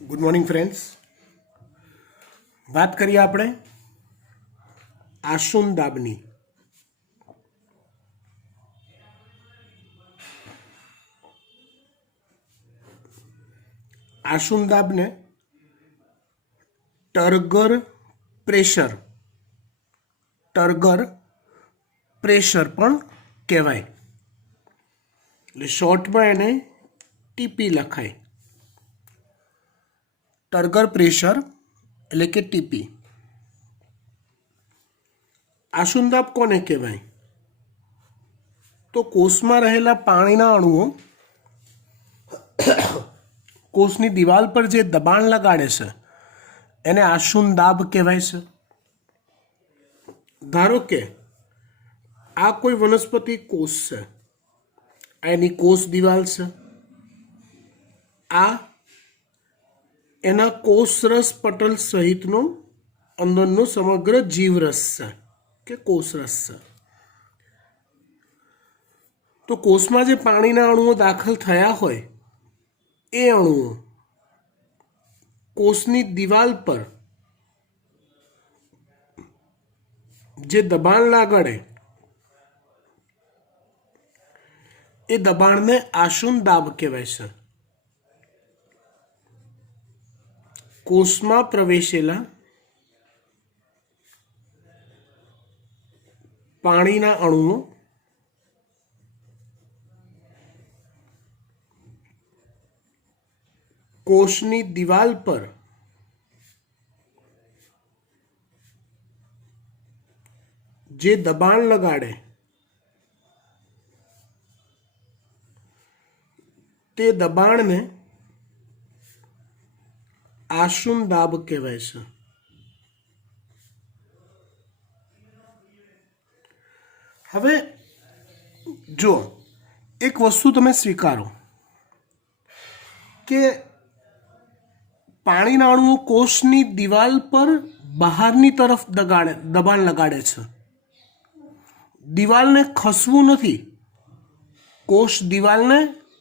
Good morning friends. વાત કરીએ આપણે આશુનદાબની. આશુનદાબને ટર્ગર પ્રેશર પણ કહેવાય. એટલે શોર્ટમાં એને ટીપી લખાય. ટર્ગર પ્રેશર એટલે કે ટીપી. આશુનદાબ કોને કહેવાય? તો કોષમાં રહેલા પાણીના અણુઓ કોષની દિવાલ પર જે દબાણ લગાડે છે એને આશુનદાબ કહેવાય છે. ધારો કે આ કોઈ વનસ્પતિ કોષ છે, આ એની કોષ દિવાલ છે, આ એના કોષરસ પટલ સહિતનો અંદરનો સમગ્ર જીવરસ છે કે કોષરસ છે. તો કોષમાં જે પાણીના અણુઓ દાખલ થયા હોય એ અણુઓ કોષની દિવાલ પર જે દબાણ લાગડે એ દબાણને આશુનદાબ કહેવાય છે. કોષમાં પ્રવેશેલા પાણીના અણુઓ કોષની દિવાલ પર જે દબાણ લગાડે તે દબાણને આશુનદાબ કહેવાય છે. હવે જો એક વસ્તુ તમે સ્વીકારો કે પાણીના અણુઓ કોષની દિવાલ પર બહારની તરફ દબાણ લગાડે છે. દિવાલને ખસવું નથી, કોષ દિવાલને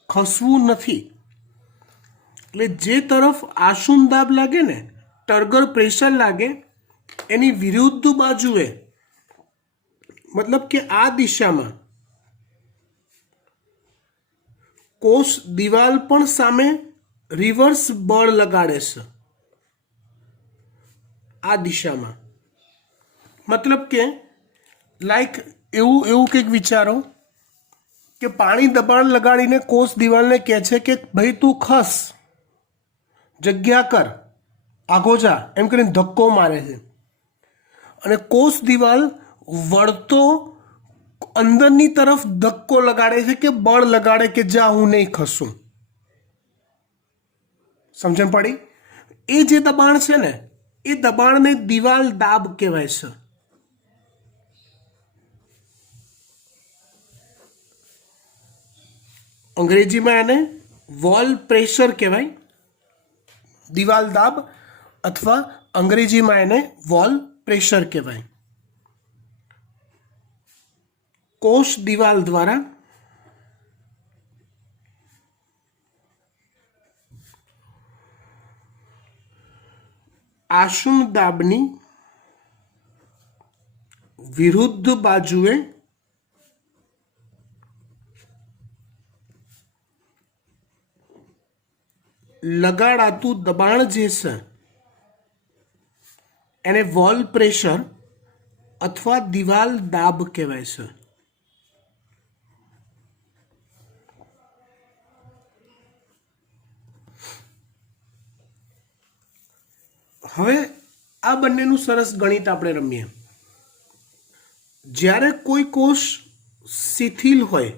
ખસવું નથી. એટલે જે તરફ આશુનદાબ લાગે ને, ટર્ગર પ્રેશર લાગે, એની વિરુદ્ધ બાજુએ મતલબ કે આ દિશામાં કોષ દિવાલ પણ સામે રિવર્સ બળ લગાડે છે. આ દિશામાં મતલબ કે લાઈક એવું કંઈક વિચારો કે પાણી દબાણ લગાડીને કોષ દિવાલને કહે છે કે ભાઈ તું ખસ, જગ્યા કર, આગો જા, એમ કરીને ધક્કો મારે છે. અને કોષ દિવાલ વળતો અંદરની તરફ ધક્કો લગાડે છે કે બળ લગાડે કે જા હું નહીં ખસું. સમજણ પડી? એ જે દબાણ છે ને એ દબાણને દિવાલ દાબ કહેવાય છે. અંગ્રેજીમાં એને વોલ પ્રેશર કહેવાય, દિવાલ દાબ, અથવા અંગ્રેજીમાં એને વોલ પ્રેશર કહેવાય. કોષ દિવાલ દ્વારા આશુનદાબની વિરુદ્ધ બાજુએ લગાડાતું દબાણ જે છે એને વોલ પ્રેશર અથવા દિવાલ દાબ કહેવાય છે. હવે આ બંનેનું સરસ ગણિત આપણે રમીએ. જ્યારે કોઈ કોષ શિથિલ હોય,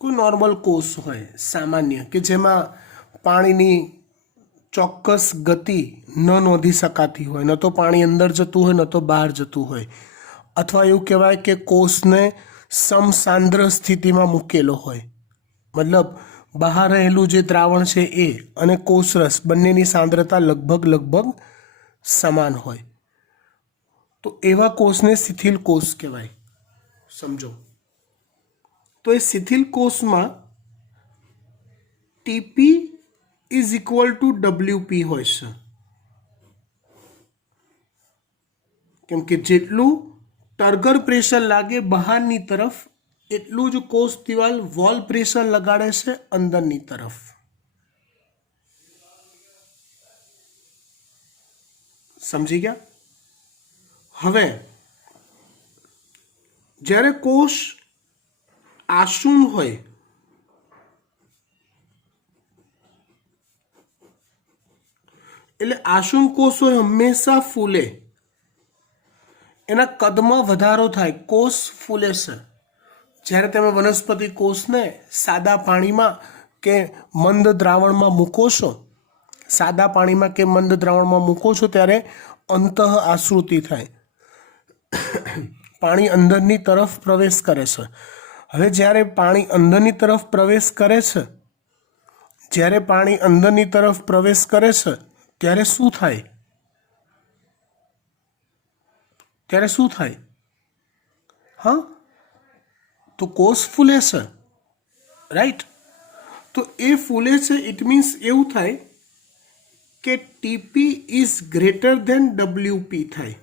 કોઈ નોર્મલ કોષ હોય સામાન્ય કે જેમાં પાણીની ચોક્કસ ગતિ ન નોંધી શકાતી હોય, ન તો પાણી અંદર જતું હોય ન તો બહાર જતું હોય, અથવા એવું કહેવાય કે કોષને સમસાંદ્ર સ્થિતિમાં મૂકેલો હોય, મતલબ બહાર રહેલું જે દ્રાવણ છે એ અને કોષરસ બંનેની સાંદ્રતા લગભગ સમાન હોય, તો એવા કોષને શિથિલ કોષ કહેવાય. સમજો. तो ये शिथिल कोष में TP is equal to WP होय छे, केम के जेटलू टर्गर प्रेशर लागे बहारनी तरफ एटलू ज कोष दीवाल वॉल प्रेशर लगाड़े छे अंदरनी तरफ। समझी गया? हवे જ્યારે કોષ આશુન હોય એટલે આશુન કોષ હોય હંમેશા ફૂલે, એના કદમાં વધારો થાય, કોષ ફૂલે છે। જ્યારે તમે વનસ્પતિ કોષને સાદા પાણીમાં કે મંદ દ્રાવણમાં મૂકો છો, સાદા પાણીમાં કે મંદ દ્રાવણમાં મૂકો છો ત્યારે અંતઃ આશ્રુતિ થાય, પાણી અંદરની તરફ પ્રવેશ કરે છે। હવે જ્યારે પાણી અંદરની તરફ પ્રવેશ કરે છે, જ્યારે પાણી અંદરની તરફ પ્રવેશ કરે છે ત્યારે શું થાય? ત્યારે શું થાય? હા, તો કોષ ફૂલે છે, રાઈટ? તો એ ફૂલે છે ઇટ મીન્સ એવું થાય કે ટીપી ઇઝ ગ્રેટર ધેન ડબ્લ્યુપી થાય।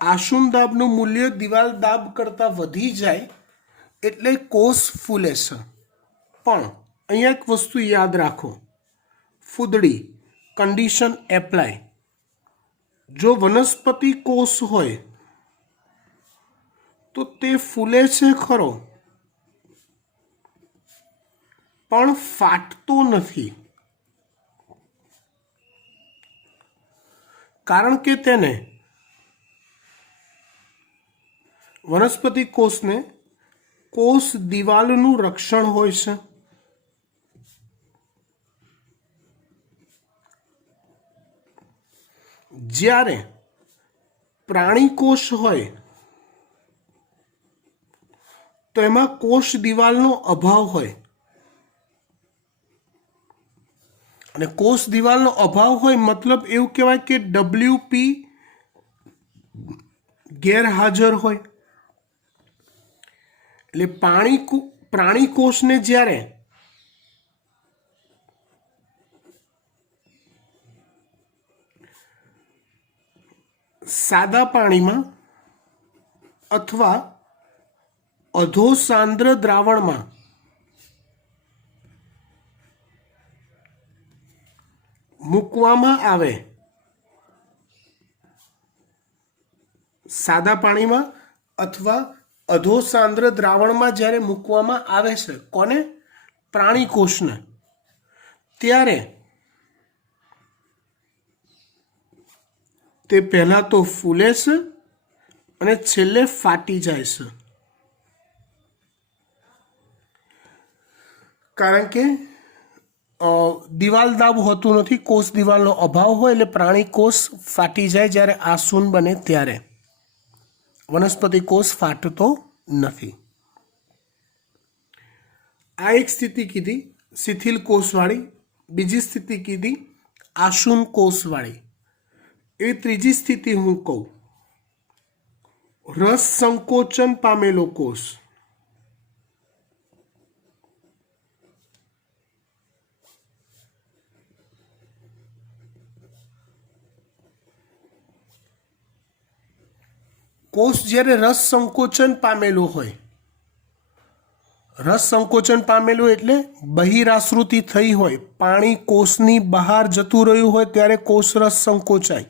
આશુન દાબનું મૂલ્ય દિવાલ દાબ કરતાં વધી જાય એટલે કોષ ફૂલે છે। પણ અહીંયા એક વસ્તુ યાદ રાખો, ફૂદડી કન્ડિશન એપ્લાય। જો વનસ્પતિ કોષ હોય તો તે ફૂલે છે ખરો, પણ ફાટતો નથી, કારણ કે તેને વનસ્પતિ કોષને કોષ દિવાલનું રક્ષણ હોય છે। જ્યારે પ્રાણી કોષ હોય તો એમાં કોષ દિવાલનો અભાવ હોય, અને કોષ દિવાલનો અભાવ હોય મતલબ એવું કહેવાય કે ડબ્લ્યુપી ગેરહાજર હોય। એટલે પ્રાણી કોષને જ્યારે સાદા પાણીમાં અથવા અધોસાંદ્ર દ્રાવણમાં મૂકવામાં આવે, સાદા પાણીમાં અથવા અધોસાંદ્ર દ્રાવણમાં જ્યારે મૂકવામાં આવે છે, કોને? પ્રાણી કોષને, ત્યારે તે પહેલા તો ફૂલે છે અને છેલ્લે ફાટી જાય છે, કારણ કે દિવાલ દાબ હોતું નથી, કોષ દિવાલનો અભાવ હોય એટલે પ્રાણી કોષ ફાટી જાય જ્યારે આસુન બને ત્યારે, વનસ્પતિ કોષ ફાટતો નથી। આ એક સ્થિતિ કીધી શિથિલ કોષવાળી, બીજી સ્થિતિ કીધી આસુન કોષવાળી। એ ત્રીજી સ્થિતિ હું કહું, રસ સંકોચન પામેલો કોષ। કોષ જ્યારે રસ સંકોચન પામેલો હોય, રસ સંકોચન પામેલું એટલે બહિરાશ્રુતિ થઈ હોય, પાણી કોષની બહાર જતું રહ્યું હોય ત્યારે કોષ રસ સંકોચાય,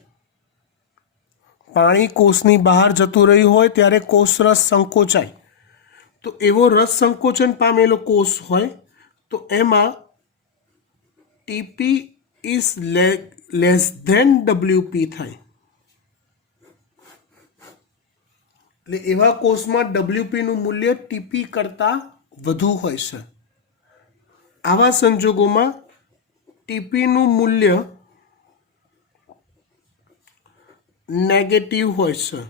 પાણી કોષની બહાર જતું રહ્યું હોય ત્યારે કોષ રસ સંકોચાય। તો એવો રસ સંકોચન પામેલો કોષ હોય તો એમાં ટીપી ઇઝ લેસ ધેન ડબ્લ્યુપી થાય। એટલે એવા કોષમાં ડબ્લ્યુપીનું મૂલ્ય ટીપી કરતાં વધુ હોય છે। આવા સંજોગોમાં ટીપીનું મૂલ્ય નેગેટિવ હોય છે।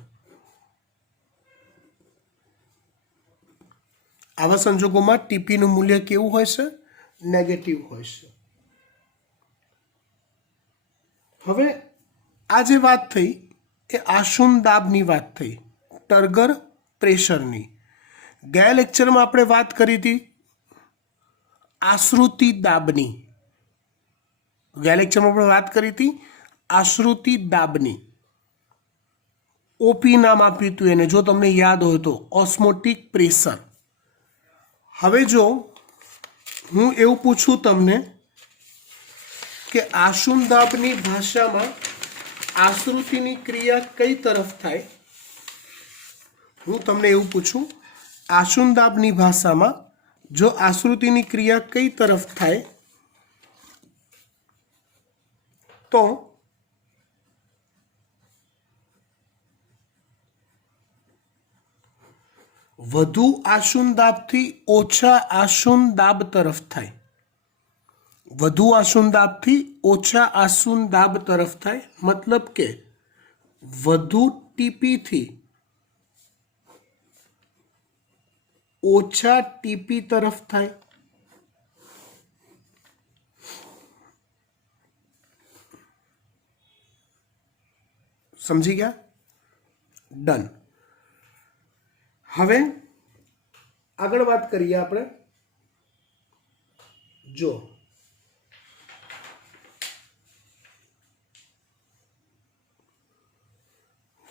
આવા સંજોગોમાં ટીપીનું મૂલ્ય કેવું હોય છે? નેગેટિવ હોય છે। હવે આ જે વાત થઈ એ આસુન દાબની વાત થઈ, ટર્ગર પ્રેશરની. ગયા લેક્ચરમાં આપણે વાત કરી હતી આશ્રુતિ દાબની. ગયા લેક્ચરમાં આપણે વાત કરી હતી આશ્રુતિ દાબની. ઓપી નામ આપ્યું હતું એને, જો તમને યાદ હોય તો, ઓસ્મોટિક પ્રેશર. હવે જો હું એવું પૂછું તમને કે આશુનદાબની ભાષામાં આશ્રુતિની ક્રિયા કઈ તરફ થાય, હું તમને એવું પૂછું આશુનદાબની ભાષામાં જો આશ્રુતિની ક્રિયા કઈ તરફ થાય તો વધુ આશુનદાબથી ઓછા આશુનદાબ તરફ થાય. વધુ આશુનદાબથી ઓછા આશુનદાબ તરફ થાય, મતલબ કે વધુ ટીપીથી ઓછા ટીપી તરફ થાય. સમજી ગયા? ડન. હવે આગળ વાત કરીએ આપણે. જો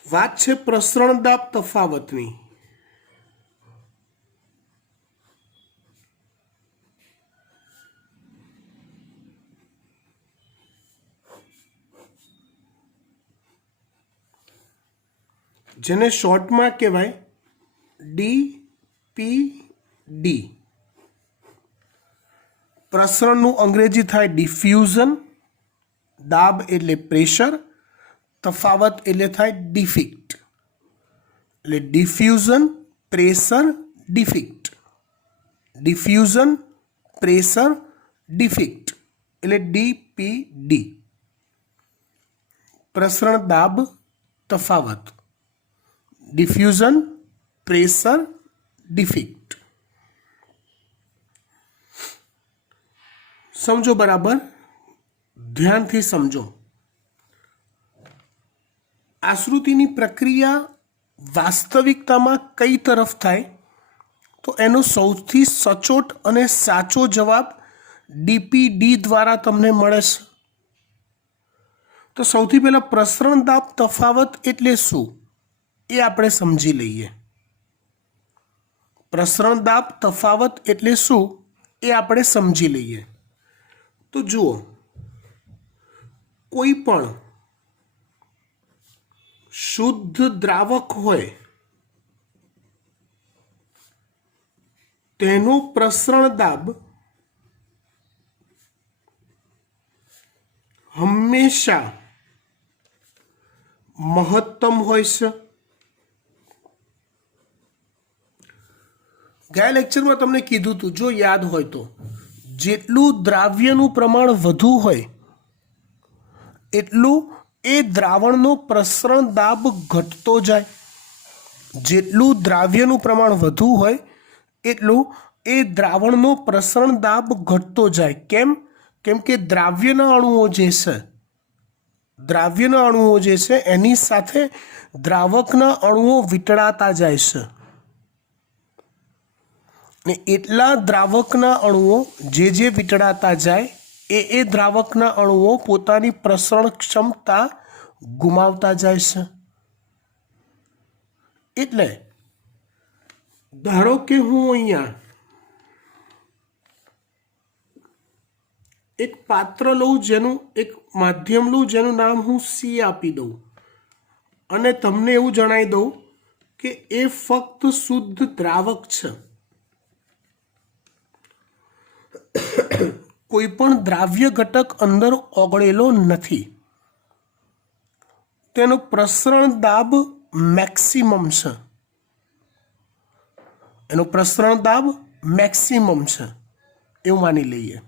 વાત છે પ્રસરણ દાબ તફાવતની. જેને શોર્ટમાં કહેવાય DPD. પ્રસરણનું અંગ્રેજી થાય ડિફ્યુઝન, દાબ એટલે પ્રેશર, તફાવત એટલે થાય ડિફિક્ટ. એટલે ડિફ્યુઝન, પ્રેશર, ડિફિક્ટ. ડિફ્યુઝન, પ્રેશર, ડિફિક્ટ એટલે DPD. પ્રસરણ દાબ તફાવત, ડિફ્યુઝન, પ્રેશર, ડિફિક્ટ. સમજો બરાબર, ધ્યાનથી સમજો. આશ્રુતિની પ્રક્રિયા વાસ્તવિકતામાં કઈ તરફ થાય તો એનો સૌથી સચોટ અને સાચો જવાબ DPD દ્વારા તમને મળે છે. તો સૌથી પહેલાં પ્રસરણ દાબ તફાવત એટલે શું એ આપણે સમજી લઈએ. પ્રસરણ દાબ તફાવત એટલે શું એ આપણે સમજી લઈએ. તો જુઓ, કોઈ પણ શુદ્ધ દ્રાવક હોય તેનો પ્રસરણ દાબ હંમેશા મહત્તમ હોય છે. ગયા લેક્ચરમાં તમને કીધું હતું, જો યાદ હોય તો, જેટલું દ્રાવ્યનું પ્રમાણ વધુ હોય એટલું એ દ્રાવણનો પ્રસરણ દાબ ઘટતો જાય. જેટલું દ્રાવ્યનું પ્રમાણ વધુ હોય એટલું એ દ્રાવણનો પ્રસરણ દાબ ઘટતો જાય. કેમ? કેમ કે દ્રાવ્યના અણુઓ જે છે એની સાથે દ્રાવકના અણુઓ વીંટળાતા જાય છે. ને એટલા દ્રાવકના અણુઓ જે વીંટળાતા જાય એ દ્રાવકના અણુઓ પોતાની પ્રસરણ ક્ષમતા ગુમાવતા જાય છે. એટલે ધારો કે હું અહીંયા એક પાત્ર લઉં, જેનું એક માધ્યમ લઉં, જેનું નામ હું C આપી દઉં અને તમને એવું જણાવી દઉં કે એ ફક્ત શુદ્ધ દ્રાવક છે. કોઈ પણ દ્રાવ્ય ઘટક અંદર ઓગળેલો નથી. તેનો પ્રસરણ દાબ મેક્સિમમ છે. એનો પ્રસરણ દાબ મેક્સિમમ છે એવું માની લઈએ.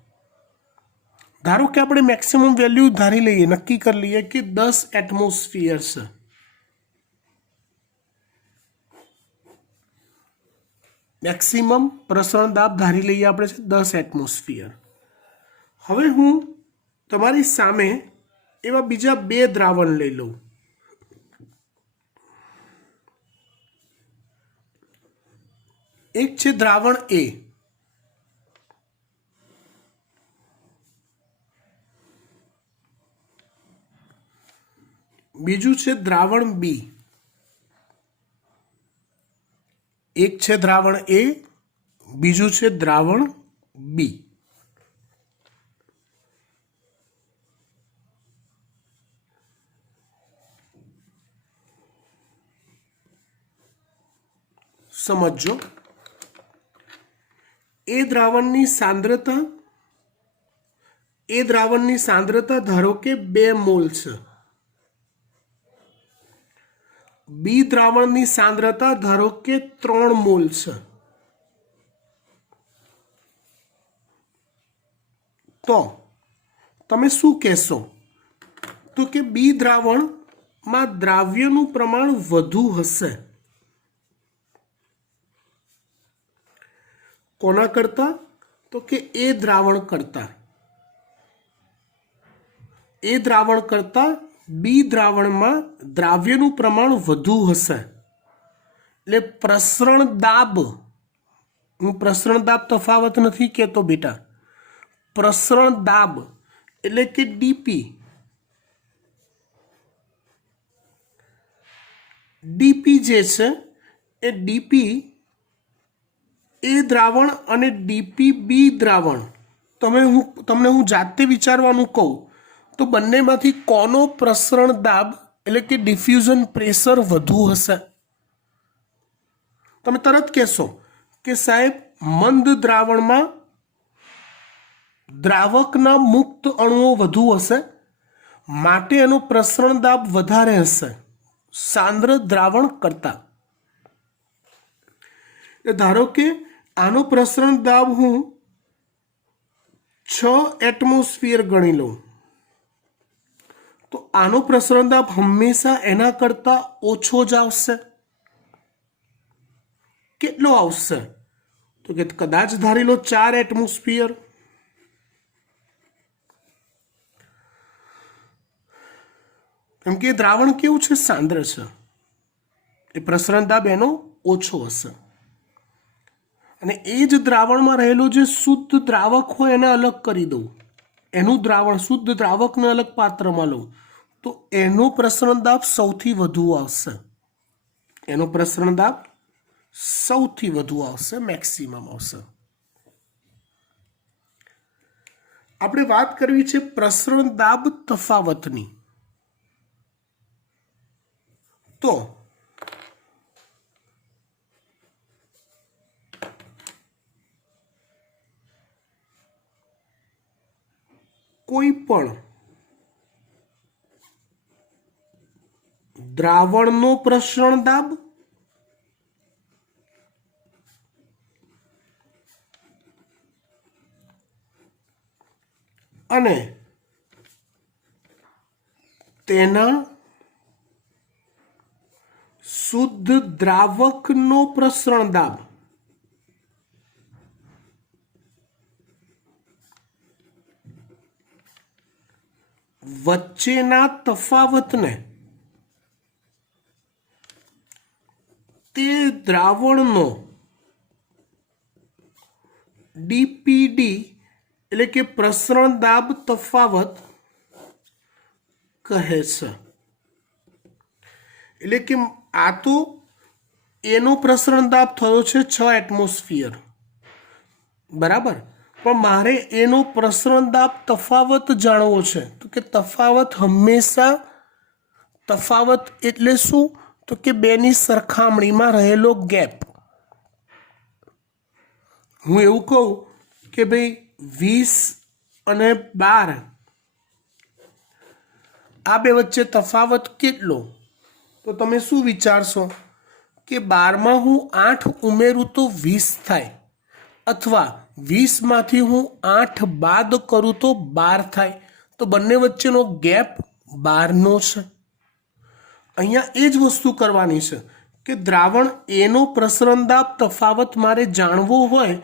ધારો કે આપણે મેક્સિમમ વેલ્યુ ધારી લઈએ, નક્કી કરી લઈએ કે 10 એટમોસ્ફિયર છે. મેક્સિમમ પ્રસરણ દાબ ધારી લઈએ આપણે છે 10 એટમોસ્ફિયર. હવે હું તમારી સામે એવા બીજા 2 દ્રાવણ લઈ લઉં. એક છે દ્રાવણ એ, બીજું છે દ્રાવણ બી. એક છે દ્રાવણ એ, બીજું છે દ્રાવણ બી. સમજો, એ દ્રાવણની સાંદ્રતા ધારો કે 2 મોલ છે. બી દ્રાવણની સાંદ્રતા ધારો કે 3 મોલ છે. તો તમે શું કહેશો? તો કે બી દ્રાવણમાં દ્રાવ્યનું પ્રમાણ વધુ હશે. કોના કરતા? તો કે એ દ્રાવણ કરતા. એ દ્રાવણ કરતા બી દ્રાવણમાં દ્રાવ્યનું પ્રમાણ વધુ હશે. એટલે પ્રસરણ દાબ, હું પ્રસરણ દાબ તફાવત નથી કહેતો બેટા, પ્રસરણ દાબ એટલે કે ડીપી. ડીપી જે છે એ ડીપી એ દ્રાવણ અને ડીપી બી દ્રાવણ, તમને હું જાતે વિચારવાનું કહું તો બંનેમાંથી કોનો પ્રસરણ દાબ એટલે કે ડિફ્યુઝન પ્રેશર વધુ હશે? તમે તરત કહેશો કે સાહેબ મંદ દ્રાવણમાં દ્રાવકના મુક્ત અણુઓ વધુ હશે, માટે એનો પ્રસરણ દાબ વધારે હશે સાંદ્ર દ્રાવણ કરતા. ધારો કે આનો પ્રસરણ દાબ હું 6 એટમોસ્ફિયર ગણી લઉં, તો આનો પ્રસરણ દાબ હંમેશા એના કરતા ઓછો જ આવશે. કેટલો આવશે? તો કે કદાચ ધારી લો 4 એટમોસ્ફિયર. કેમ કે દ્રાવણ કેવું છે? સાંદ્ર છે, એ પ્રસરણ દાબ એનો ઓછો હશે. અને એ જ દ્રાવણમાં રહેલું જે શુદ્ધ દ્રાવક હોય એને અલગ કરી દઉં, એનું દ્રાવણ શુદ્ધ દ્રાવકને અલગ પાત્રમાં લઉં, તો એનો પ્રસરણ દાબ સૌથી વધુ આવશે. એનો પ્રસરણ દાબ સૌથી વધુ આવશે, મેક્સિમમ આવશે. આપણે વાત કરવી છે પ્રસરણ દાબ તફાવતની. તો કોઈ પણ દ્રાવણનો પ્રસરણ દાબ અને તેના શુદ્ધ દ્રાવકનો પ્રસરણ દાબ વચ્ચેના તફાવતને તે દ્રાવણનો ડીપીડી એટલે કે પ્રસરણ દાબ તફાવત કહે છે. એટલે કે આ તો એનો પ્રસરણ દાબ થયો છે 6 એટમોસ્ફિયર, બરાબર, પણ મારે એનો પ્રસરણ દાબ તફાવત જાણવો છે. તો કે તફાવત હંમેશા, તફાવત એટલે શું? તો કે બેની સરખામણીમાં રહેલો ગેપ. હું એવું કહું કે ભાઈ 20 અને 12 આ બે વચ્ચે તફાવત કેટલો? તો તમે શું વિચારશો કે 12માં હું 8 ઉમેરું તો 20 થાય, અથવા 20માંથી હું 8 બાદ કરું તો 12 થાય. તો બંને વચ્ચેનો ગેપ 12નો છે. અહીંયા એ જ વસ્તુ કરવાની છે કે દ્રાવણ એનો પ્રસરણ દાબ તફાવત મારે જાણવો હોય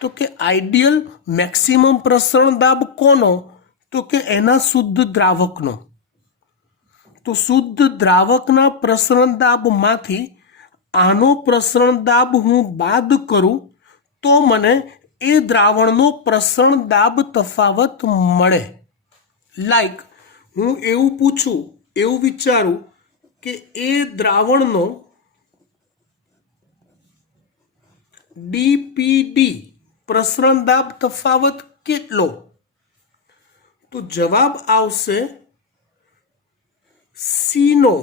તો કે આઈડિયલ મેક્સિમમ પ્રસરણ દાબ કોનો? તો કે એના શુદ્ધ દ્રાવકનો. તો શુદ્ધ દ્રાવકના પ્રસરણ દાબમાંથી આનો પ્રસરણ દાબ હું બાદ કરું તો મને એ દ્રાવણનો પ્રસરણ દાબ તફાવત મળે. લાઈક હું એવું પૂછું, એવું વિચારું કે એ દ્રાવણનો ડીપીડી પ્રસરણ દાબ તફાવત કેટલો? તો જવાબ આવશે સી નો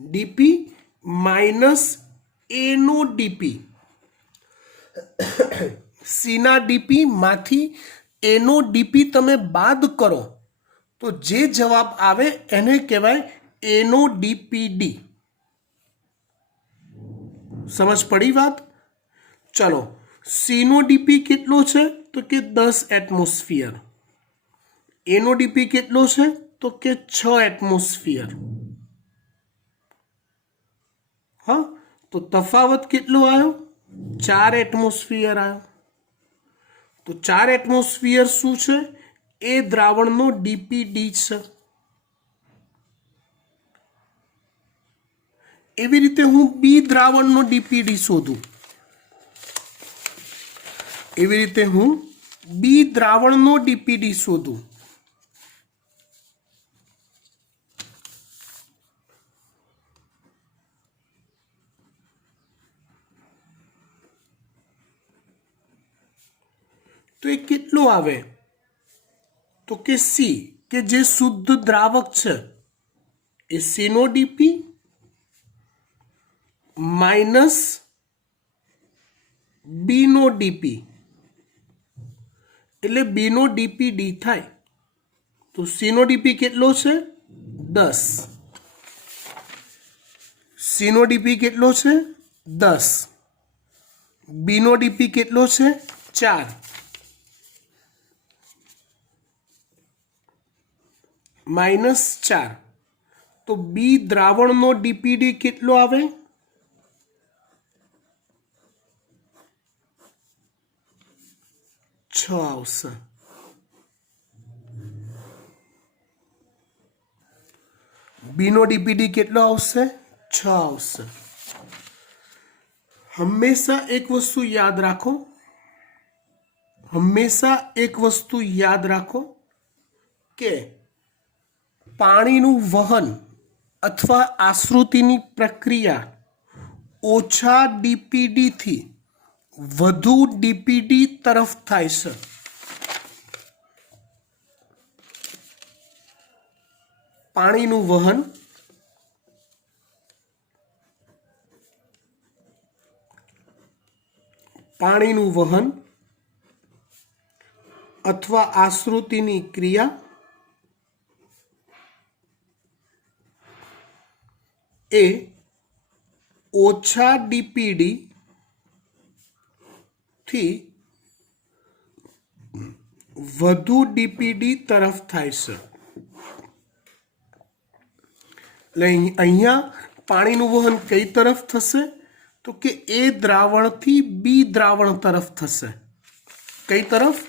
ડીપી માઇનસ એ નો ડીપી. સીના ડીપી માંથી એનો ડીપી તમે બાદ કરો તો જે જવાબ આવે એને કહેવાય એનો ડીપીડી. સમજ પડી વાત? ચલો, સીનો ડીપી કેટલો છે? તો કે 10 એટમોસ્ફિયર. એનો ડીપી કેટલો છે? તો કે 6 એટમોસ્ફિયર. હા, તો તફાવત કેટલો આવ્યો? 4 એટમોસ્ફિયર આવ્યો. તો 4 એટમોસ્ફિયર શું છે? એ દ્રાવણનો ડીપીડી છે. એવી રીતે હું બી દ્રાવણનો ડીપીડી શોધું. એવી રીતે હું બી દ્રાવણનો ડીપીડી શોધું. તો એ કેટલો આવે? તો કે સી, કે જે શુદ્ધ દ્રાવક છે એ સીનો ડીપી માઇનસ બીનો ડીપી, એટલે બીનો ડીપીડી થાય. તો સીનો ડીપી કેટલો છે? 10. સીનો ડીપી કેટલો છે? 10. બીનો ડીપી કેટલો છે? 4. માઇનસ 4. તો બી દ્રાવણનો ડીપીડી કેટલો આવે? 6 આવશે. બીનો ડીપીડી કેટલો આવશે? 6 આવશે. હંમેશા એક વસ્તુ યાદ રાખો, હંમેશા એક વસ્તુ યાદ રાખો કે પાણીનું વહન અથવા આશ્રુતિની પ્રક્રિયા ઓછા ડીપીડીથી વધુ ડીપીડી તરફ થાય છે. પાણીનું વહન અથવા આશ્રુતિની ક્રિયા એ ઓછા ડીપીડી થી વધુ ડીપીડી તરફ થાય છે. એટલે અહીંયા પાણીનું વહન કઈ તરફ થશે? તો કે એ દ્રાવણથી બી દ્રાવણ તરફ થશે. કઈ તરફ?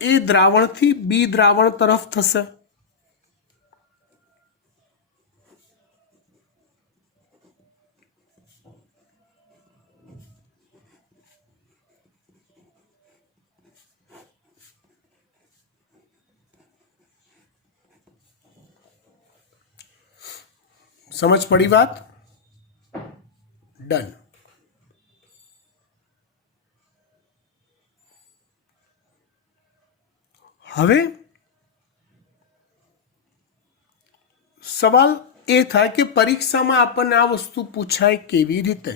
એ દ્રાવણથી બી દ્રાવણ તરફ થશે. સમજ પડી વાત? ડન. હવે સવાલ એ થાય કે પરીક્ષામાં આપણને આ વસ્તુ પૂછાય કેવી રીતે?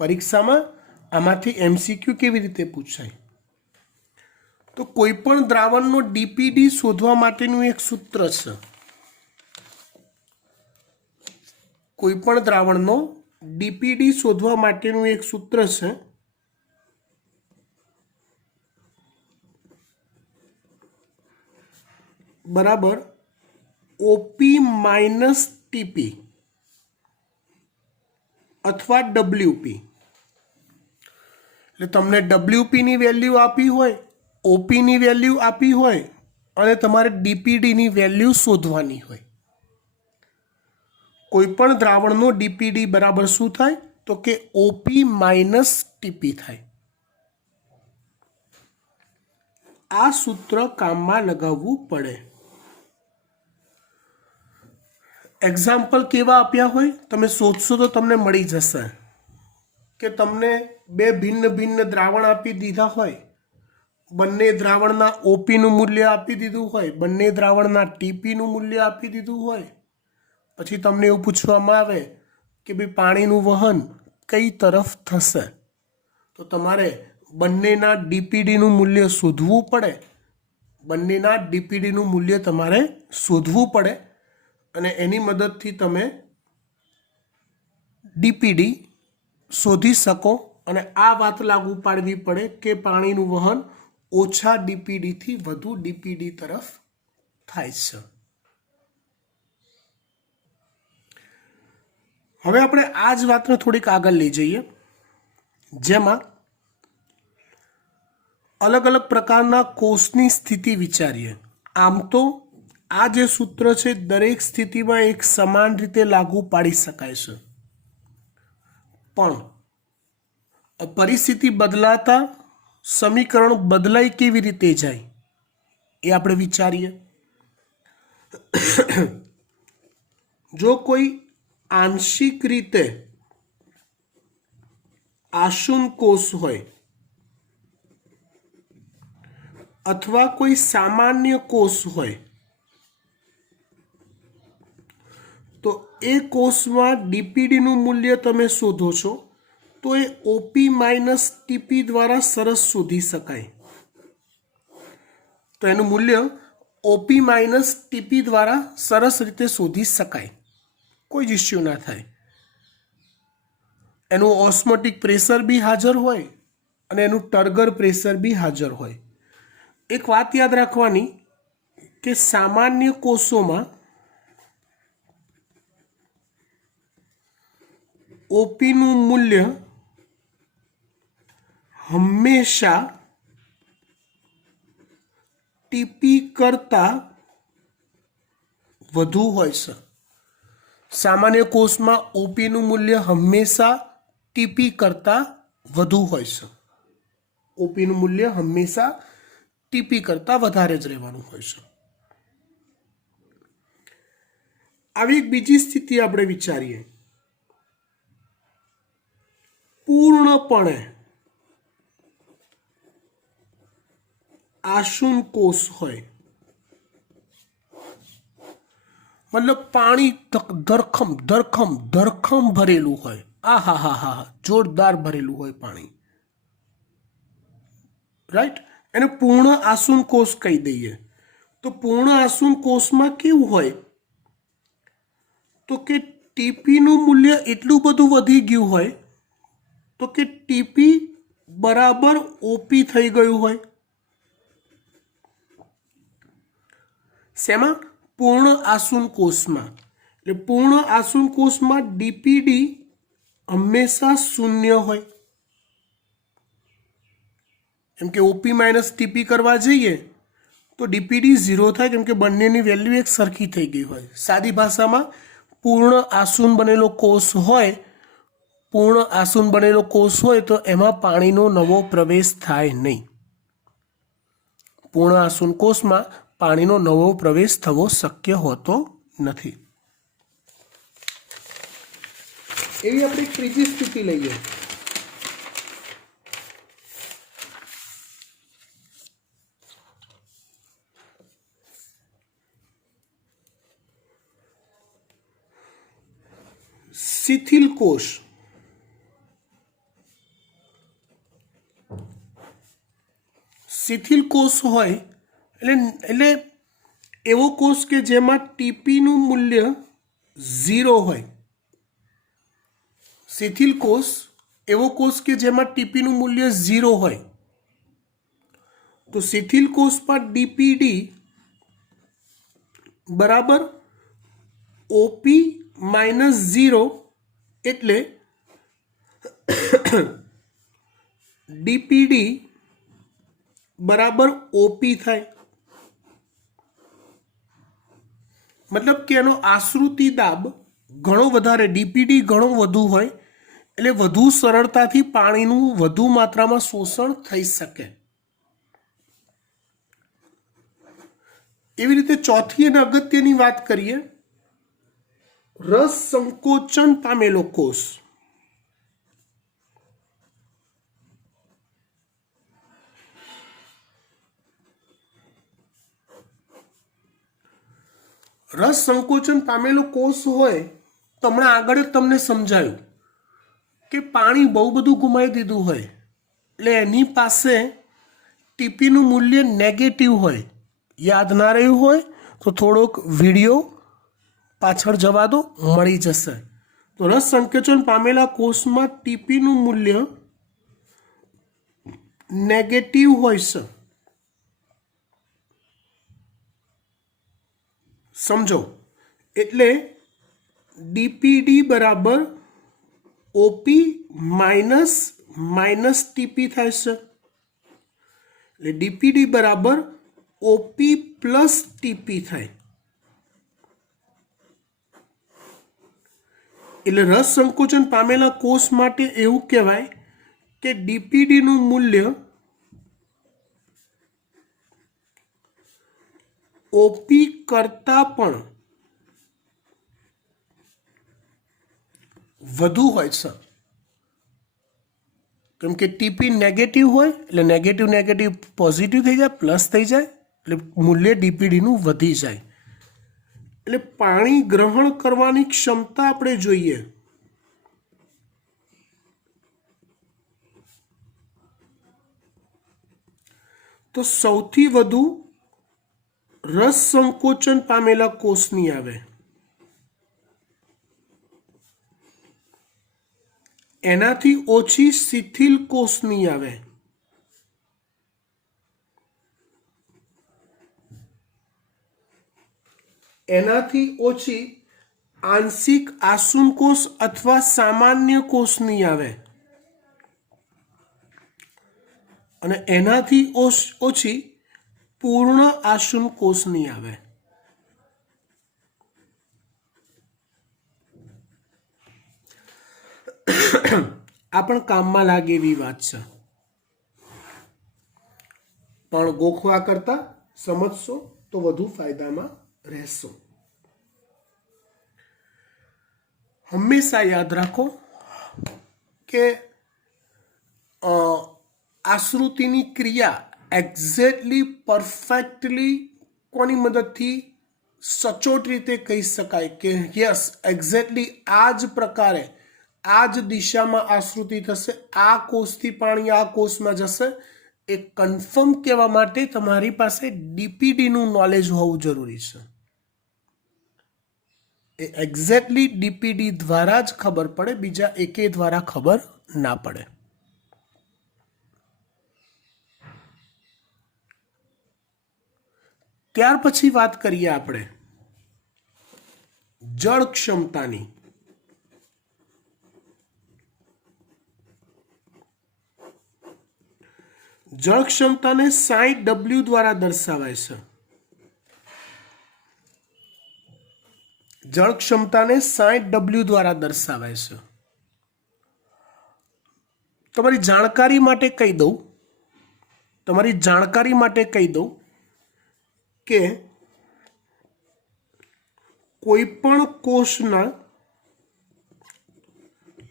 પરીક્ષામાં આમાંથી એમસીક્યુ કેવી રીતે પૂછાય? તો કોઈ પણ દ્રાવણનો ડીપીડી શોધવા માટેનું એક સૂત્ર છે. કોઈ પણ દ્રાવણનો ડીપીડી શોધવા માટેનું એક સૂત્ર છે. બરાબર ઓપી માઇનસ ટીપી અથવા ડબલ્યુપી. એટલે તમને ડબલ્યુપીની વેલ્યુ આપી હોય, ઓપીની વેલ્યુ આપી હોય અને તમારે ડીપીડીની વેલ્યુ શોધવાની હોય. कोईपण द्रावणनो डीपीडी बराबर शुं थाय तो के ओपी माइनस टीपी थाय। आ सूत्र काममां लगाववुं पड़े। एक्जाम्पल केवा आप्या होय तमे शोधशो तो तमने मळी जशे के तमने बे भिन्न भिन्न द्रावण आपी दीधा होय, बंने द्रावणना ओपी नुं मूल्य आपी दीधुं होय, बंने द्रावणना टीपी नुं मूल्य आपी दीधुं होय, पछी तमने एवुं पूछवामां आवे के भाई पाणीनुं वहन कई तरफ थशे तो तमारे बंनेना डीपीडी नुं मूल्य शोधवुं पड़े। बंनेना डीपीडी नुं मूल्य तमारे शोधवुं पड़े अने एनी मददथी तमे डीपीडी शोधी शको अने आ वात लागू पाडवी पड़े के पाणीनुं वहन ओछा डीपीडी थी वधु डीपीडी तरफ थाय छे। हवे आपणे आ ज वातने थोड़ीक आगळ लई जईए, जेमां अलग अलग प्रकारना कोषनी स्थिति विचारीए। आम तो आ जे सूत्र छे दरेक स्थितिमां एक समान रीते लागू पाड़ी शकाय छे, पण परिस्थिति बदलाता समीकरण बदलाय केवी रीते जाय ए आपणे विचारीए। जो कोई आंशिक रीते आशून कोष होय अथवा कोई सामान्य कोष होय तो ए कोष में डीपीडी नु मूल्य तमे शोधो छो तो ए ओपी माइनस टीपी द्वारा सरस शोधी शकाय। तो एनु मूल्य ओपी माइनस टीपी द्वारा सरस रीते शोधी शकाय, कोई ज इश्यू ना थाय। एनु ऑस्मोटिक प्रेशर भी हाजर होय अने एनु टर्गर प्रेशर भी हाजर होय। एक बात याद रखवानी कि सामान्य कोषों में ओपी नु मूल्य हमेशा टीपी करता वधु होय छे। सामान्य कोष में ओपी नु मूल्य हमेशा टीपी करता वधु होय छे। ओपी नु मूल्य हमेशा टीपी करता वधारे ज रहेवानुं होय छे। आवी एक बीजी स्थिति आपणे विचारीए, पूर्णपणे आशून कोष होय, मतलब पाणी धरखम धरखम धरखम भरेलू होय, आ हा हा हा जोरदार भरेलू होय पाणी, राइट। एने पूर्ण आसुन कोष कही दईए। तो पूर्ण आसुन कोष में केवुं होय तो के टीपी नु मूल्य एटलुं बधुं वधी गयुं होय तो के टीपी बराबर ओपी थई गयुं होय। सेमा पूर्ण आसुन कोष में, એટલે पूर्ण आसुन कोष में डीपीडी हमेशा शून्य होय। केम के ओपी माइनस टीपी करवा जाइए तो डीपीडी 0 थाय केम के बंनेनी वेल्यू एक सरखी थई गई होय। सादी भाषा में पूर्ण आसुन बनेलो कोष होय, पूर्ण आसुन बनेलो कोष होय तो एमां पाणीनो नवो प्रवेश थाय नहीं। पूर्ण आसुन कोष में पाणीनो नवो प्रवेश थवो शक्य होतो नथी। एवी आपणे त्रीजी स्थिति लईए। शिथिल कोष, शिथिल कोष होय એટલે એવો કોષ કે જેમાં ટીપી નું મૂલ્ય 0 હોય। शिथिल कोष એવો કોષ કે જેમાં ટીપી નું મૂલ્ય 0 હોય तो शिथिल कोष पर डीपीडी बराबर ओपी माइनस 0 એટલે डीपीडी बराबर ओपी थाय। मतलब कि एनो आश्रुति दाब ઘણો વધારે ડીપીડી ઘણો વધુ હોય એટલે વધુ સરળતાથી પાણીનું વધુ માત્રામાં શોષણ થઈ શકે. એવી રીતે ચોથી અને અગત્યની વાત કરીએ, રસ સંકોચન પામેલો કોષ. રસ સંકોચન પામેલો કોષ હોય તો હમણાં આગળ જ તમને સમજાયું કે પાણી બહુ બધું ગુમાવી દીધું હોય એટલે એની પાસે ટીપીનું મૂલ્ય નેગેટિવ હોય. યાદ ના રહ્યું હોય તો થોડોક વિડીયો પાછળ જવા દો, મળી જશે. તો રસ સંકોચન પામેલા કોષમાં ટીપીનું મૂલ્ય નેગેટિવ હોય છે. સમજો, એટલે ડીપીડી બરાબર ઓપી માઇનસ ટીપી થાય છે. એટલે ડીપીડી બરાબર ઓપી પ્લસ ટીપી થાય. એટલે રસ સંકોચન પામેલા કોષ માટે એવું કહેવાય કે ડીપીડીનું મૂલ્ય ઓપી કરતાં પણ વધુ હોય છે. કેમ કે ટીપી નેગેટિવ હોય એટલે નેગેટિવ નેગેટિવ પોઝિટિવ થઈ જાય, પ્લસ થઈ જાય એટલે મૂલ્ય ડીપીડીનું વધી જાય. એટલે પાણી ગ્રહણ કરવાની ક્ષમતા આપણે જોઈએ તો સૌથી વધુ રસ સંકોચન પામેલા કોષની આવે. એનાથી ઓછી શિથિલ કોષની આવે. એનાથી ઓછી આંશિક આસુન કોષ અથવા સામાન્ય કોષની આવે. અને એનાથી ઓછી પૂર્ણ આસુન કોષની આવે. આ પણ કામમાં લાગે એવી વાત છે, પણ ગોખવા કરતા સમજશો તો વધુ ફાયદામાં રહેશો. હંમેશા યાદ રાખો કે આશ્રુતિની ક્રિયા એક્ઝેક્ટલી પરફેક્ટલી કોની મદદથી સચોટ રીતે કહી શકાય કે યસ એક્ઝેક્ટલી આ જ પ્રકારે આ જ દિશામાં આશ્રુતિ થશે, આ કોષથી પાણી આ કોષમાં જશે, એ કન્ફર્મ કહેવા માટે તમારી પાસે ડીપીડીનું નોલેજ હોવું જરૂરી છે. એ એક્ઝેક્ટલી ડીપીડી દ્વારા જ ખબર પડે, બીજા એકે દ્વારા ખબર ના પડે. ત્યાર પછી વાત કરીએ આપણે જળ ક્ષમતાની. જળ ક્ષમતાને 60W દ્વારા દર્શાવાય છે. જળ ક્ષમતાને 60W દ્વારા દર્શાવાય છે. તમારી જાણકારી માટે કહી દઉં, કે કોઈ પણ કોષના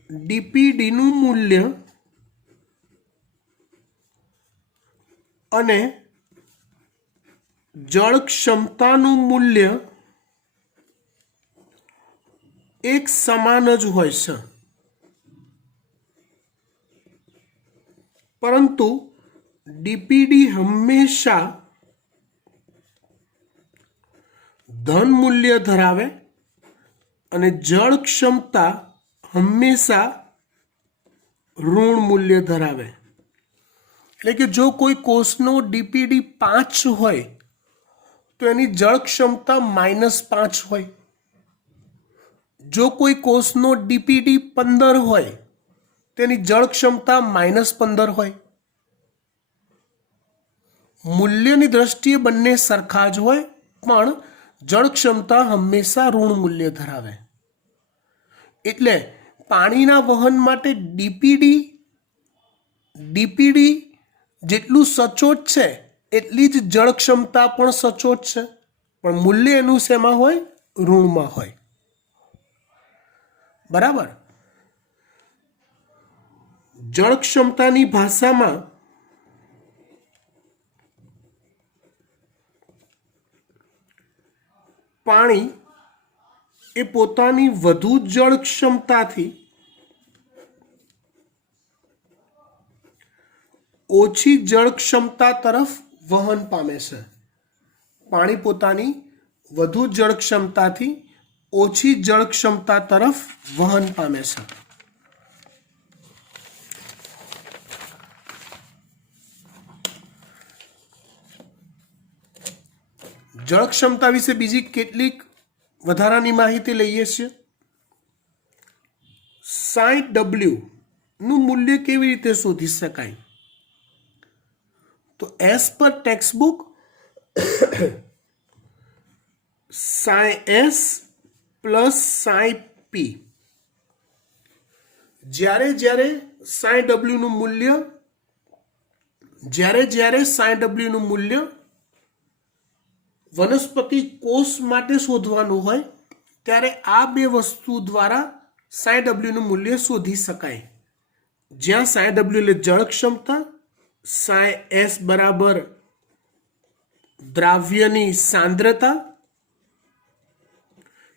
ડીપીડીનું મૂલ્ય અને જળ ક્ષમતાનું મૂલ્ય એક સમાન જ હોય છે, પરંતુ ડીપીડી હંમેશા ધન મૂલ્ય ધરાવે અને જળ ક્ષમતા હંમેશા ઋણ મૂલ્ય ધરાવે. એટલે કે જો કોઈ કોષનો ડીપીડી 5 હોય તો એની જળ ક્ષમતા -5 હોય. જો કોઈ કોષનો ડીપીડી 15 હોય તેની જળ ક્ષમતા -15 હોય. મૂલ્યની દ્રષ્ટિએ બંને સરખા જ હોય, પણ જળ ક્ષમતા હંમેશા ઋણ મૂલ્ય ધરાવે. એટલે પાણીના વહન માટે ડીપીડી જેટલું સચોટ છે એટલી જ જળ ક્ષમતા પણ સચોટ છે, પણ મૂલ્ય એનું શેમાં હોય? ઋણમાં હોય. બરાબર. જળ ક્ષમતાની ભાષામાં પાણી એ પોતાની વધુ જળ ક્ષમતાથી ઓછી જળ ક્ષમતા તરફ વહન પામે છે. પાણી પોતાની વધુ જળ ક્ષમતાથી ઓછી જળ ક્ષમતા તરફ વહન પામે છે. જળ ક્ષમતા વિશે બીજી કેટલીક વધારાની માહિતી લઈએ છીએ. 60W નું મૂલ્ય કેવી રીતે શોધી શકાય? તો એસ પર text book psi s plus psi p. જ્યારે psi નું મૂલ્ય વનસ્પતિ કોષ માટે શોધવાનું હોય ત્યારે આ બે વસ્તુ દ્વારા psi નું મૂલ્ય શોધી શકાય. જ્યાં psi એટલે જળ ક્ષમતા, psi s બરાબર દ્રાવ્યની સાંદ્રતા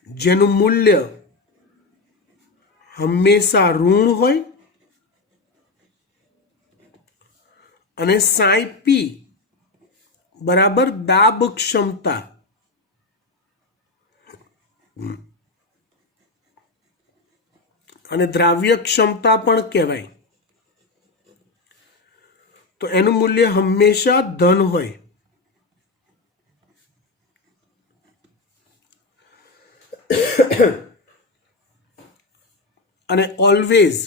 જેનું મૂલ્ય હંમેશા ઋણ હોય, અને psi p બરાબર દાબ ક્ષમતા અને દ્રાવ્ય ક્ષમતા પણ કહેવાય. તો એનું મૂલ્ય હંમેશા ધન હોય. અને ઓલવેઝ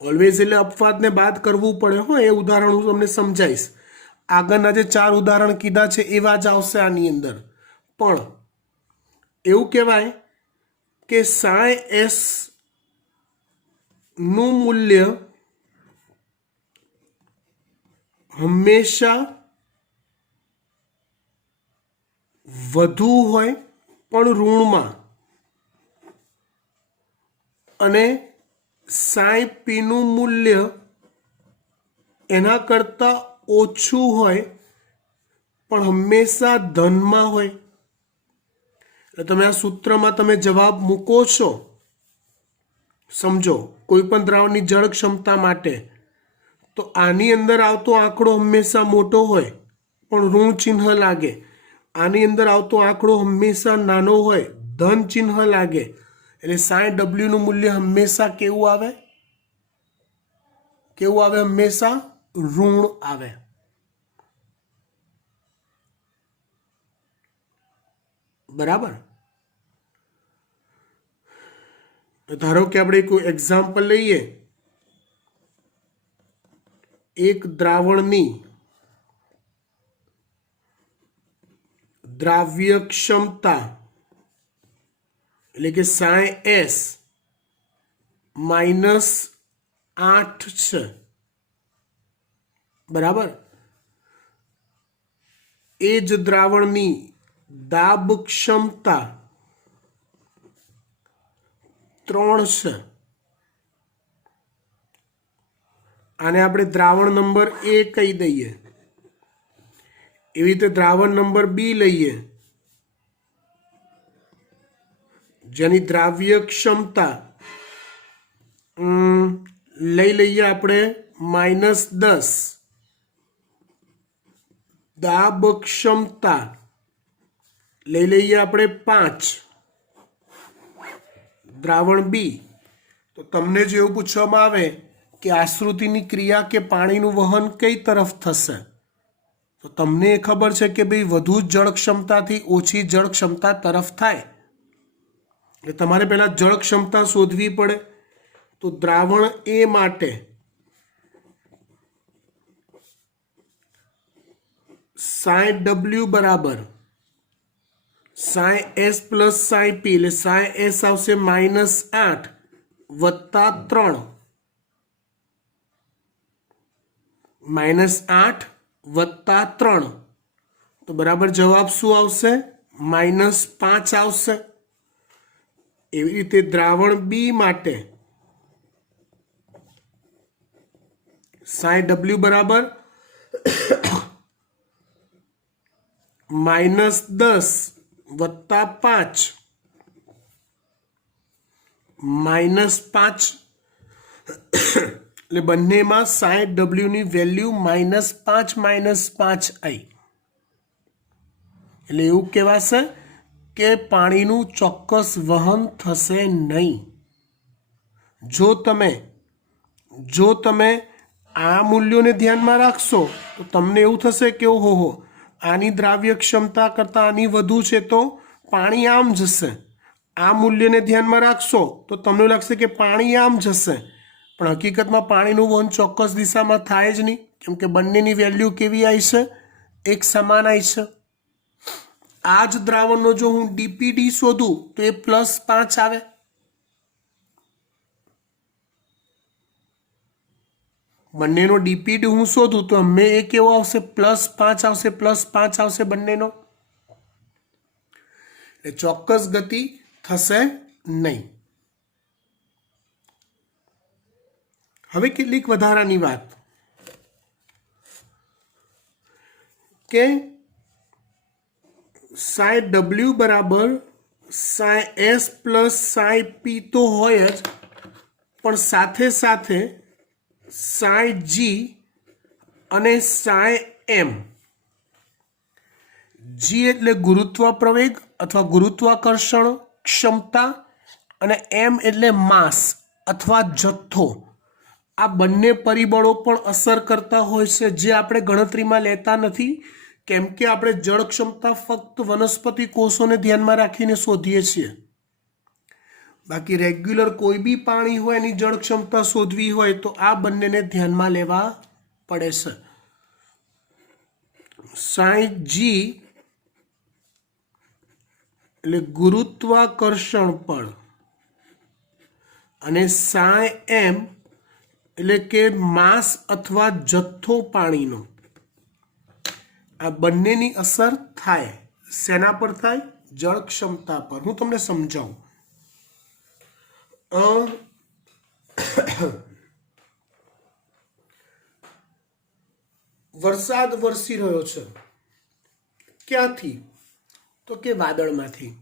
એટલે અપવાદને બાદ કરવું પડે. હો, એ ઉદાહરણ હું તમને સમજાવીશ. આગળના જે 4 ઉદાહરણ કીધા છે એવા જ આવશે આની અંદર. પણ એવું કહેવાય કે psi s નું મૂલ્ય હંમેશા વધુ હોય પણ ઋણમાં, અને psi p નું મૂલ્ય એના કરતા ઓછું હોય પણ હંમેશા ધનમાં હોય. એટલે તમે આ સૂત્રમાં તમે જવાબ મૂકો છો. સમજો, કોઈ પણ દ્રાવણની જળ ક્ષમતા માટે તો આની અંદર આવતો આંકડો હંમેશા મોટો હોય પણ ઋણ ચિહ્ન લાગે. આની અંદર આવતો આંકડો હંમેશા નાનો હોય, ધન ચિહ્ન લાગે. એટલે 60W નું મૂલ્ય હંમેશા કેવું આવે? હંમેશા ઋણ આવે. બરાબર. ધારો કે આપણે કોઈ એક્ઝામ્પલ લઈએ. એક દ્રાવણની દ્રાવ્ય ક્ષમતા એટલે કે psi s -8 છે. બરાબર. એ જ દ્રાવણની દાબ ક્ષમતા 3 છે. આને આપણે દ્રાવણ નંબર A કહી દઈએ. એવી રીતે દ્રાવણ નંબર B લઈએ, જેની દ્રાવ્ય ક્ષમતા લઈ લઈએ આપણે -10, દાબ ક્ષમતા લઈ લઈએ આપણે 5. દ્રાવણ B. તો તમને જો એવું પૂછવામાં આવે કે આશ્રુતિની ક્રિયા કે પાણીનું વહન કઈ તરફ થશે, તો તમને એ ખબર છે કે ભાઈ વધુ જળ ક્ષમતાથી ઓછી જળ ક્ષમતા તરફ થાય. એટલે તમારે પહેલા જળ ક્ષમતા શોધવી પડે. તો દ્રાવણ A માટે psi W બરાબર સાઈ એસ પ્લસ સાઈ પી એટલે સાઈ એસ આવશે -8 વત્તા 3 -8 વત્તા 3 તો બરાબર જવાબ શું આવશે -5 આવશે। એવી રીતે દ્રાવણ બી માટે સાઈ ડબલ્યુ બરાબર -10 વત્તા 5 -5 એટલે બંનેમાં સાઈ ડબલ્યુ ની વેલ્યુ -5 આવી એટલે એવું કહેવાશે કે પાણીનું ચોક્કસ વહન થશે નહીં। જો તમે આ મૂલ્યોને ધ્યાનમાં રાખશો તો તમને એવું થશે કે ઓહો આની દ્રાવ્ય ક્ષમતા કરતાં આની વધુ છે તો પાણી આમ જશે। આ મૂલ્યને ધ્યાનમાં રાખશો તો તમને લાગશે કે પાણી આમ જશે, પણ હકીકતમાં પાણીનું વહન ચોક્કસ દિશામાં થાય જ નહીં, કેમ કે બંનેની વેલ્યુ કેવી આવી છે એક સમાન આવી છે। આ જ દ્રાવણનો જો હું ડીપીડી શોધું તો એ +5 આવે। બંનેનો ડીપીડી હું શોધું તો અમે એ કેવો આવશે +5 આવશે, +5 આવશે બંનેનો, એટલે ચોક્કસ ગતિ થશે નહીં। હવે કેટલીક વધારાની વાત કે સાઈ ડબલ્યુ બરાબર સાઈ એસ પ્લસ સાઈ પી તો હોય જ, પણ સાથે સાથે સાઈ જી અને સાઈ એમ, જી એટલે ગુરુત્વ પ્રવેગ અથવા ગુરુત્વાકર્ષણ ક્ષમતા અને એમ એટલે માસ અથવા જથ્થો, આ બંને પરિબળો પણ અસર કરતા હોય છે જે આપણે ગણતરીમાં લેતા નથી, કેમ કે આપણે જળ ક્ષમતા ફક્ત વનસ્પતિ કોષોને ધ્યાનમાં રાખીને શોધીએ છીએ। બાકી રેગ્યુલર કોઈ બી પાણી હોય એની જળ ક્ષમતા શોધવી હોય તો આ બંનેને ધ્યાનમાં લેવા પડે છે। સાઈ જી એટલે ગુરુત્વાકર્ષણ બળ અને સાઈ એમ એટલે કે માસ અથવા જથ્થો પાણીનો, આ બંનેની અસર થાય શેના પર થાય જળ ક્ષમતા પર। હું તમને સમજાવું, વરસાદ વરસી રહ્યો છે, ક્યાંથી તો કે વાદળમાંથી।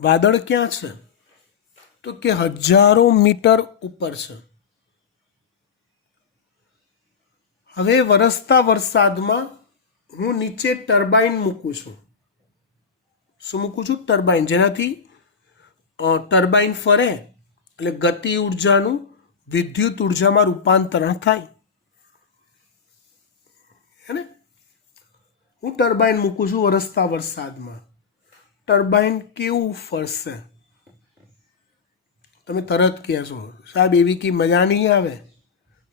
વાદળ ક્યાં છે તો કે હજારો મીટર ઉપર છે। હવે વરસતા વરસાદમાં હું નીચે ટર્બાઇન મૂકું છું। શું મૂકું છું ટર્બાઇન, જેનાથી ટર્બાઇન ફરે એટલે ગતિ ઉર્જાનું વિદ્યુત ઉર્જામાં રૂપાંતરણ થાય હે ને। હું ટર્બાઇન મૂકું છું વરસતા વરસાદમાં, ટર્બાઇન કેવું ફરશે તમે તરત કહેશો સાહેબ એવી કી મજા નહીં આવે,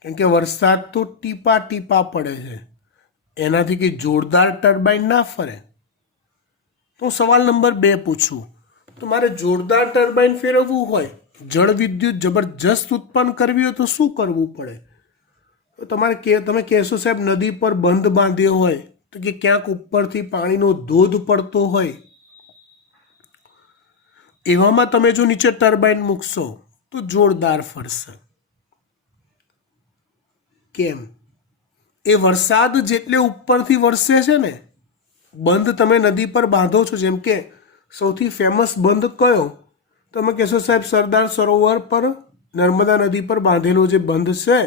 કેમ કે વરસાદ તો ટીપા ટીપા પડે છે, એનાથી કંઈ જોરદાર ટર્બાઇન ના ફરે। તો સવાલ નંબર 2 પૂછું તો મારે જોરદાર ટર્બાઇન ફેરવવું હોય, જળ વિદ્યુત જબરજસ્ત ઉત્પન્ન કરવી હોય તો શું કરવું પડે? તો તમે કહેશો સાહેબ નદી પર બંધ બાંધ્યો હોય તો કે ક્યાંક ઉપરથી પાણીનો ધોધ પડતો હોય, એવામાં તમે જો નીચે ટર્બાઇન મૂકશો તો જોરદાર ફરશે। કેમ? એ વરસાદ જેટલે ઉપરથી વરસે છે ને, બંધ તમે નદી પર બાંધો છો, જેમ કે સૌથી ફેમસ બંધ કયો? તમે કહેશો સાહેબ સરદાર સરોવર પર નર્મદા નદી પર બાંધેલો જે બંધ છે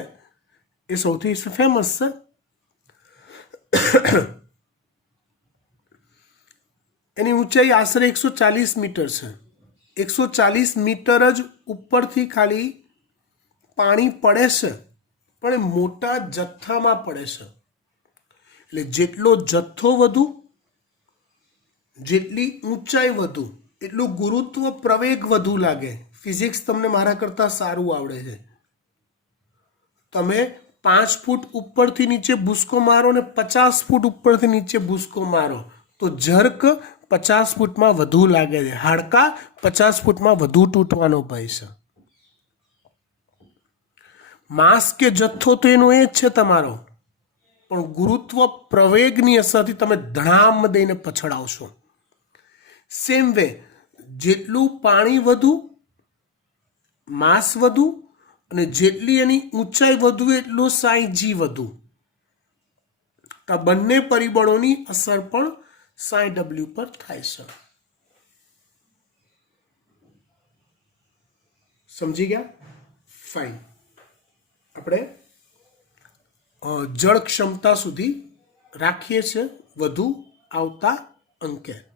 એ સૌથી ફેમસ છે। એની ઊંચાઈ આશરે 140 મીટર છે। 140 મીટર જ ઉપરથી ખાલી પાણી પડે છે, પણ એ મોટા જથ્થામાં પડે છે, એટલે જેટલો જથ્થો વધુ, જેટલી ઊંચાઈ વધુ, એટલું ગુરુત્વ પ્રવેગ વધુ લાગે। ફિઝિક્સ તમને મારા કરતાં સારું આવડે છે। તમે 5 ફૂટ ઉપરથી નીચે ભૂસકો મારો ને 50 ફૂટ ઉપરથી નીચે ભૂસકો મારો તો જર્ક 50 ફૂટમાં વધુ લાગે છે, હાડકાં 50 ફૂટમાં વધુ તૂટવાનો ભય છે. માસ કે જથ્થો તો એનો એ જ છે તમારો, પણ ગુરુત્વ પ્રવેગની અસરથી તમે ધડામ દઈને પછડાવશો. સેમ વે, જેટલું પાણી વધુ, માસ વધુ, અને જેટલી એની ઊંચાઈ વધુ એટલું સાઈ જી વધુ. આ બંને પરિબળોની અસર પણ સાઈ ડબલ્યુ પર થાય છે. સમજી ગયા? ફાઇન. આપણે જળ ક્ષમતા સુધી રાખીએ છીએ વધુ આવતા અંકે.